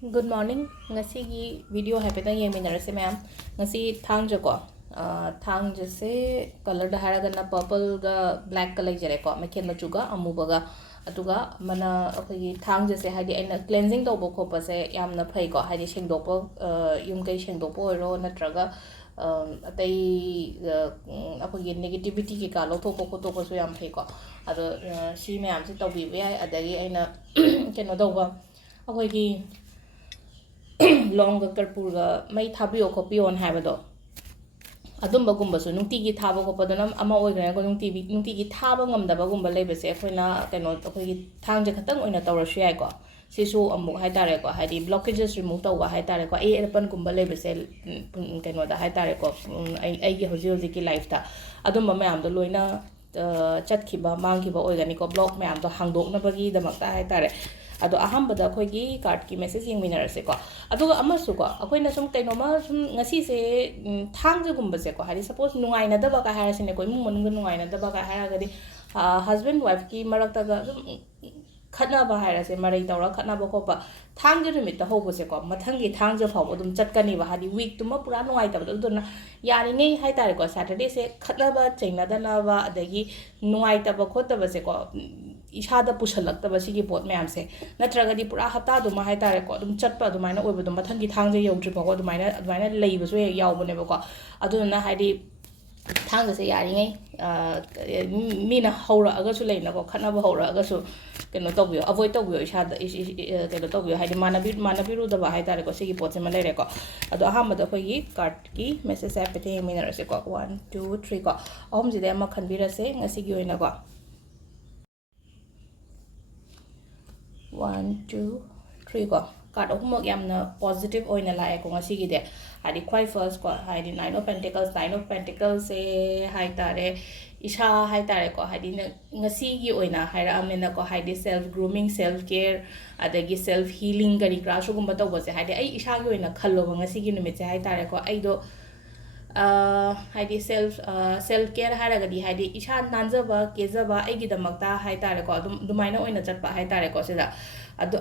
Good morning. Ngasi gi video happy yang minarase ma'am. Ngasi thang jo ko. Thang jese color da hara gana purple ga black color jere ko. Meken machu ga amu baga atuga mana okay thang jese hadi aina cleansing to bo ko pa se yam na phai ko hadi sheng do po yum kai sheng do po ro na traga atai akogi negativity ki ka lo to ko to ko so yam phai ko ado si ma'am se to bi we adagi aina keno do ba akogi long karpurga mai thabiyo khopiyon habado adumba gumba su nungti gi thaba ko padana ama oigra ko nungti gi thaba ngamdaba gumba lebese khoina keno khoi thangje khatang oina tawrasu yai ko sisu amuk haitare ko hadi blockages remove tawwa haitare ko ai erpan gumba lebese keno da haitare ko ai gi hoji hoji ki life ta adumba mayam do loina chatkiba mangkiba oigani ko block mayam do hangdokna bagi damakta haitare ado ahambada khoigi card ki message yeng minarase ko aduga amasu ko akoina sum kainoma sum ngasi se thangje gumba se ko hari suppose nungai na daba ka hara sine ko mu manung nungai na daba ka hara gadi husband wife ki marakta ga sum khana ba hara se marai tawra khana ba ko pa thangje remit ta hobo se ko mathangi thangje phaw dum chatkani ba hadi week tuma pura nungai ta duna yari nei hai tare ko saturday se khana ba chaina dana ba adagi nungai ta ba khota ba se ko इशादा पुसलक्तब सिगी पोट मैम से नत्रगदी पुरा हप्ता दुमा हाय तारे को दुम चटपा दुमाइना ओइब दुम मथंगी थांगजे यौद्रि पको दुमाइना लेइबसु यावबनेबो को अदुना हाइदि थांगसे यारिङै मीना हौरा अगसु लेना को खनब हौरा अगसु केनो तोबियो अवॉइड तोबियो इशादा केनो तोबियो हाइदि मानबिरु दबा हाय तारे को सिगी पोट से मलेरे को अदु अहमद खोगी कार्ड की मैसेज ऐप पे मिनरसे को 1 2 3 को अहम जिदे म खनबिरसे ngasiगी ओइना को 1 2 3 ko card ohumok yamna positive oina la ko ngasi gi de hadi khwai first ko hadi 9 of pentacles se hai tare isha hai tare ko hadi ngasi gi oina haira amena ko hadi self grooming self care adagi self healing gari crash gumba to bose hadi ai isha gi oina khallo ngasi gi numit hai tare ko ai do hadi self care haragadi hadi isha nanjaba kezaba aigi damakta hai tare ko dumaina oina chatpa hai tare ko sida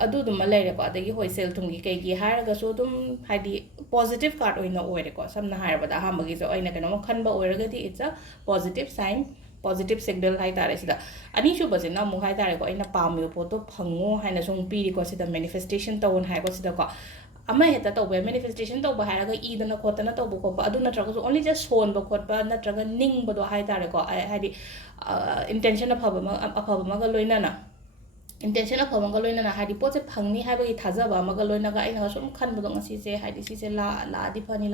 adu dum lere ko adagi hoi sel thumgi kai gi haraga so dum hadi positive card oina oire ko samna harabada hamagi so oina kana mo khanba oiragadi it's a positive sign positive signal hai tare sida ani shu bazina mu hai tare ko aina pamyo photo phango haina sung piri ko sida manifestation tawon hai ko sida ko ama heta tawbe manifestation tawba haraga idana khotana tawbu ko adu natraga so only just son ba khotba natraga ning bado hai tare ko hadi intention afaba ma ga loina na intention afaba ga loina na hadi poche phangni hai bagi thajaba ma ga loina ga aina sum khan bado ngasi se hadi si se la adi phani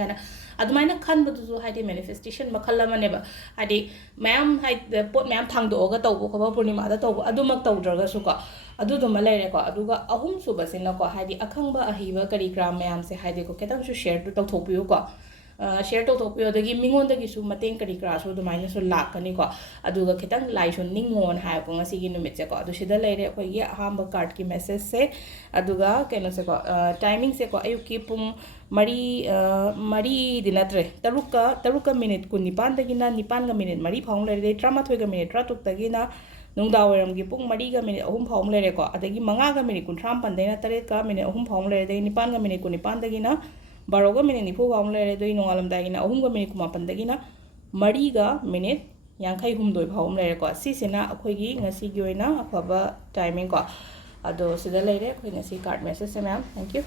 kana adumaina khan bado so hadi manifestation makhala mane ba hadi ma'am hai pot ma'am thangdo ga tawbu ko ba purnima da tawbu adumak tawdraga su ko adu dum lere ko aduga ahum suba sina ko hadi akhangba ahiba kari gram mayam se hadi ko ketam su share to tawthopiyo ko share to tawthopiyo dagi mingon dagi su mateng kari kra su dumaina su lakani ko aduga ketang lai su ningon ha ko ngasi gi numit se ko adu sida lere ko ye ahamba card ki message se aduga keno se ko timing se ko ayuki pung mari dinatre taruka minute kun nipan dagi na nipan ga minute mari phang lere 13 ga minute 3 dagi na nungdawaram gi pung mari ga minute ahum phawm lere ko adagi manga ga minute kun thram pan dena tare ka minute ahum phawm lere dei nipan ga minute kun nipan dagi na 12 ga minute nipu phawm lere dei nongalam dagi na ahum ga minute kuma pan dagi na mari ga minute yankhai humdoi phawm lere ko si sina akhoi gi ngasi gi oina afaba timing ko ado sida lere akhoi ngasi card message se ma'am thank you